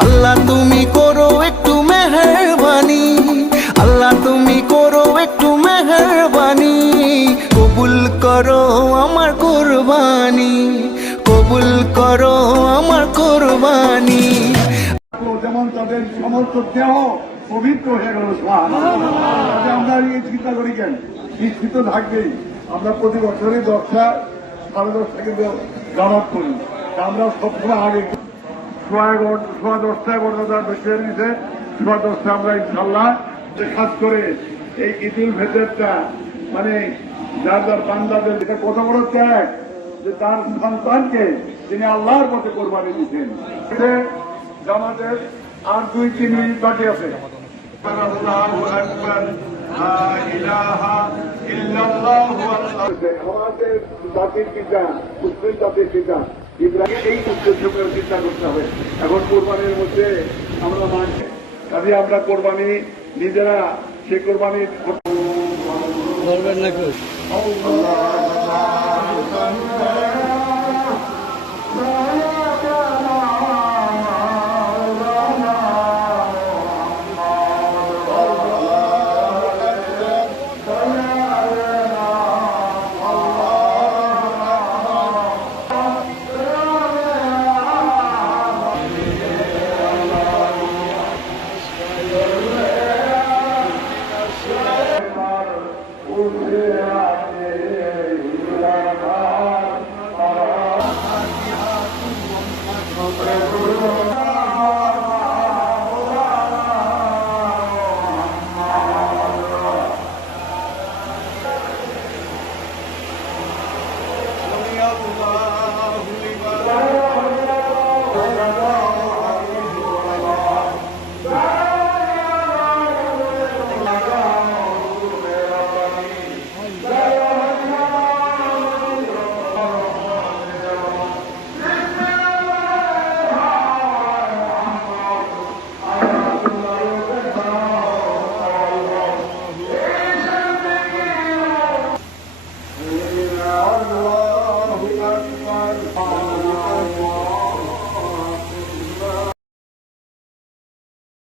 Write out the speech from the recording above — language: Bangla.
আল্লাহ তুমি করো একটু মেহেরবানি, আল্লাহ তুমি করো একটু মেহেরবানি, কবুল করো আমার কুরবানি, কবুল করো আমার কুরবানি। যেমন তাদের সমস্ত দেহ পবিত্র হয়ে গেল। আমরা এই চিন্তা করি কেন, নিশ্চিত থাকবেই। আমরা প্রতি বছরই 10টা 10:30 কিন্তু জামাত করি। আমরা সবসময় আগে 10:10টায় বর্ণদার বেশি হয়ে গেছে, 10:10টায় আমরা ইনশাল্লাহ খাস করে এই ঈদুল ফিতরটা মানে যার যার বান্দাদের কত বড় ত্যাগ, যে তার সন্তানকে তিনি আল্লাহর পথে কোরবানি দিচ্ছেন। জামাতের আর 2-3 মিনিট বাকি আছে। আমাদের জাতির পিতা, মুসলিম জাতির পিতা ইব্রাহিম এই উদ্দেশ্য করে চিন্তা করতে হবে। এখন কোরবানির মধ্যে আমরা মানছি, কাজে আমরা কোরবানি নিজেরা সে কোরবানি করবেন না।